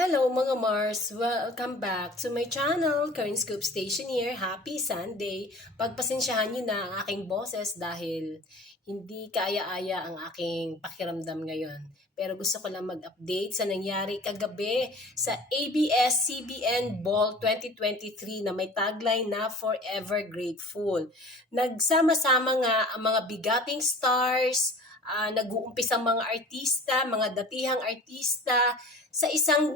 Hello mga Mars! Welcome back to my channel, Current Scoop Station here. Happy Sunday! Pagpasensyahan nyo na ang aking boses dahil hindi kaaya-aya ang aking pakiramdam ngayon. Pero gusto ko lang mag-update sa nangyari kagabi sa ABS-CBN Ball 2023 na may tagline na Forever Grateful. Nagsama-sama nga ang mga bigating stars, nag-uumpisang mga artista, mga datihang artista sa isang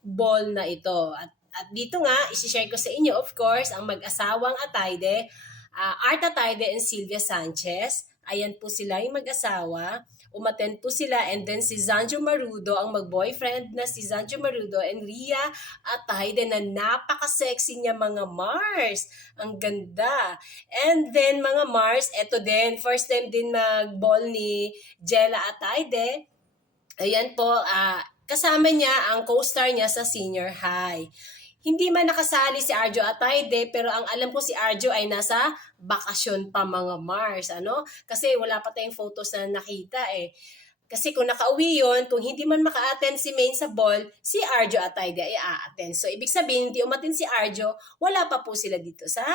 ball na ito. At dito nga, isi-share ko sa inyo, of course, ang mag-asawang Atayde, Art Atayde and Sylvia Sanchez. Ayan po sila yung mag-asawa. Umattend po sila, and then si Zanjo Marudo, ang mag-boyfriend na si Zanjo Marudo, and Ria Atayde na napaka-sexy niya mga Mars. Ang ganda. And then mga Mars, eto din, first time din mag-ball ni Jella Atayde. Ayan po, kasama niya ang co-star niya sa senior high. Hindi man nakasali si Arjo Atayde, pero ang alam ko si Arjo ay nasa bakasyon pa mga Mars. Kasi wala pa tayong photos na nakita eh. Kasi kung nakauwi yun, kung hindi man maka-attend si Main sa ball, si Arjo Atayde ay a-attend. So, ibig sabihin, hindi umattend si Arjo, wala pa po sila dito sa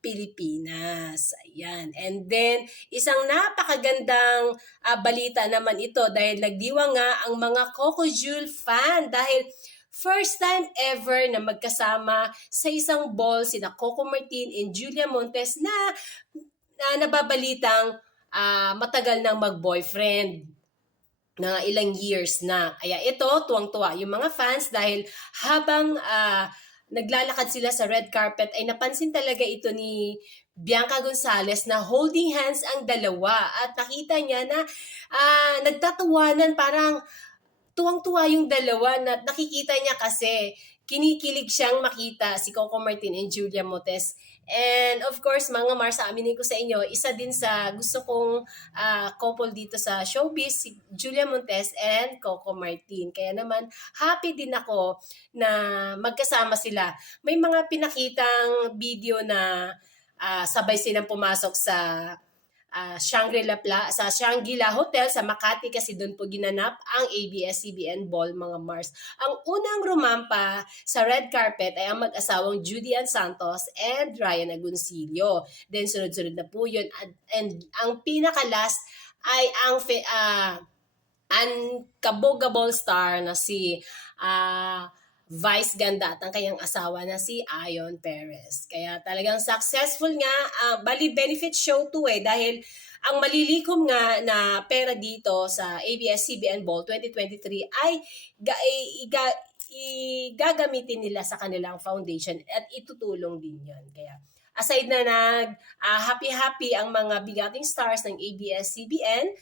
Pilipinas. Ayan. And then, isang napakagandang balita naman ito dahil nagdiwang nga ang mga Coco Jewel fan dahil first time ever na magkasama sa isang ball sina Coco Martin and Julia Montes na nababalitang matagal nang mag-boyfriend na ilang years na. Kaya ito, tuwang-tuwa yung mga fans dahil habang naglalakad sila sa red carpet ay napansin talaga ito ni Bianca Gonzalez na holding hands ang dalawa at nakita niya na nagtatawanan, parang tuwang-tuwa yung dalawa na nakikita niya kasi kinikilig siyang makita si Coco Martin and Julia Montes. And of course, mga Mars, aminin ko sa inyo, isa din sa gusto kong couple dito sa showbiz, si Julia Montes and Coco Martin. Kaya naman, happy din ako na magkasama sila. May mga pinakitang video na sabay silang pumasok sa sa Shangri-La Hotel sa Makati kasi doon po ginanap ang ABS-CBN Ball mga Mars. Ang unang rumampa sa red carpet ay ang mag-asawang Judy Ann Santos and Ryan Agoncillo. Then sunod-sunod na po yun. And ang pinaka-last ay ang kabogable star na si Vice Ganda at ang kanyang asawa na si Ayon Perez. Kaya talagang successful nga. Bali benefit show to dahil ang malilikom nga na pera dito sa ABS-CBN Ball 2023 ay gagamitin nila sa kanilang foundation at itutulong din yon. Kaya aside na happy-happy ang mga bigating stars ng ABS-CBN,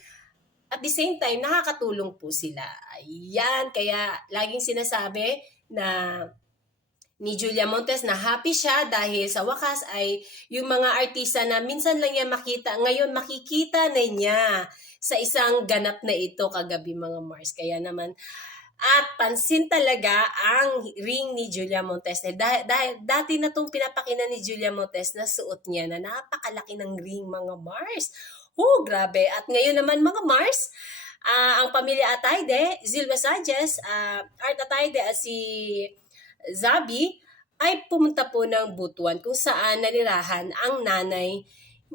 at the same time, nakakatulong po sila. Ayan, kaya laging sinasabi na ni Julia Montes na happy siya dahil sa wakas ay yung mga artista na minsan lang niya makita, ngayon makikita na niya sa isang ganap na ito kagabi mga Mars. Kaya naman, at pansin talaga ang ring ni Julia Montes. Dahil dati na itong pinapakita ni Julia Montes na suot niya na napakalaki ng ring mga Mars. Grabe. At ngayon naman mga Mars, ang pamilya Atayde, Sylvia Sanchez, Art Atayde at si Zabi ay pumunta po ng Butuan kung saan nanirahan ang nanay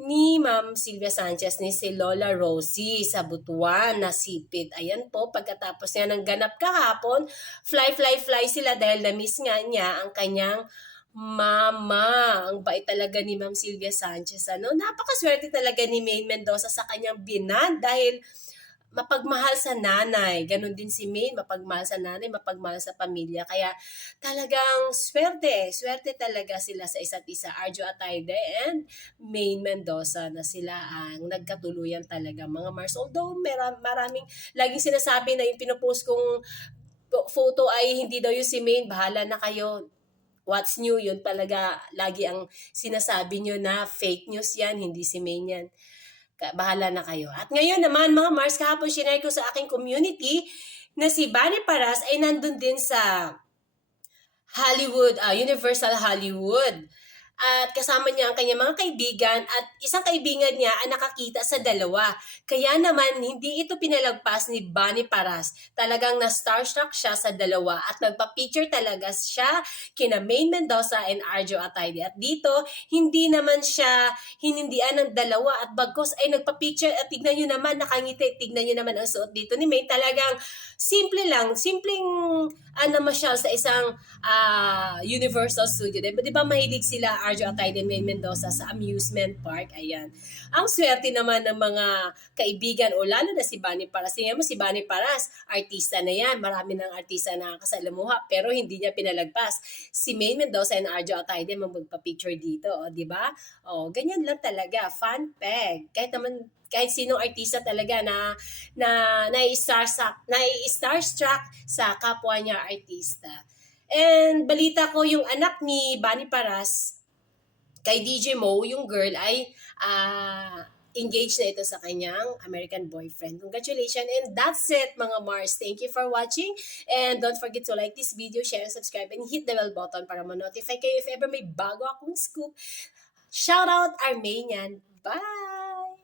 ni Ma'am Sylvia Sanchez ni si Lola Rosie sa Butuan na sipit. Ayan po, pagkatapos niya ng ganap kahapon, fly sila dahil na-miss nga niya ang kanyang mama. Ang bait talaga ni Ma'am Sylvia Sanchez. Napakaswerte talaga ni Maine Mendoza sa kanyang binan dahil mapagmahal sa nanay. Ganon din si Maine, mapagmahal sa nanay, mapagmahal sa pamilya. Kaya talagang swerte talaga sila sa isa't isa. Arjo Atayde and Maine Mendoza na sila ang nagkatuluyan talaga mga Mars. Although maraming laging sinasabi na yung pinupost kong photo ay hindi daw yung si Maine, bahala na kayo. What's new? Yun talaga lagi ang sinasabi nyo na fake news yan, hindi si Maine yan. Bahala na kayo. At ngayon naman mga Mars, kahapon shinare ko sa aking community na si Bunny Paras ay nandun din sa Hollywood, Universal Hollywood. at kasama niya ang kanyang mga kaibigan at isang kaibigan niya ang nakakita sa dalawa. Kaya naman hindi ito pinalagpas ni Bonnie Paras. Talagang na-starstruck siya sa dalawa at nagpa-picture talaga siya kina Maine Mendoza and Arjo Atayde. At dito, hindi naman siya hinindian ng dalawa at bagkos ay nagpa-picture at tignan nyo naman, nakangiti. Tignan nyo naman ang suot dito ni Maine. Talagang simple lang, simpleng namasyal sa isang Universal Studio. Di ba mahilig sila Arjo Atayde and Maine Mendoza sa amusement park? Ayan. Ang swerte naman ng mga kaibigan o lalo na si Bonnie Paras. Tingnan mo si Bonnie Paras, artista na yan. Marami ng artista na kasalamuha pero hindi niya pinalagpas. Si Maine Mendoza and Arjo Atayde magpa-picture dito, di ba? Ganyan lang talaga. Fun peg. Kahit sinong artista talaga na nai-starstruck sa kapwa niya artista. And balita ko yung anak ni Bonnie Paras kay DJ Mo, yung girl ay engaged na ito sa kanyang American boyfriend. Congratulations, and that's it mga Mars. Thank you for watching, and don't forget to like this video, share, and subscribe, and hit the bell button para ma-notify kayo if ever may bago akong scoop. Shout out Armenian. Bye!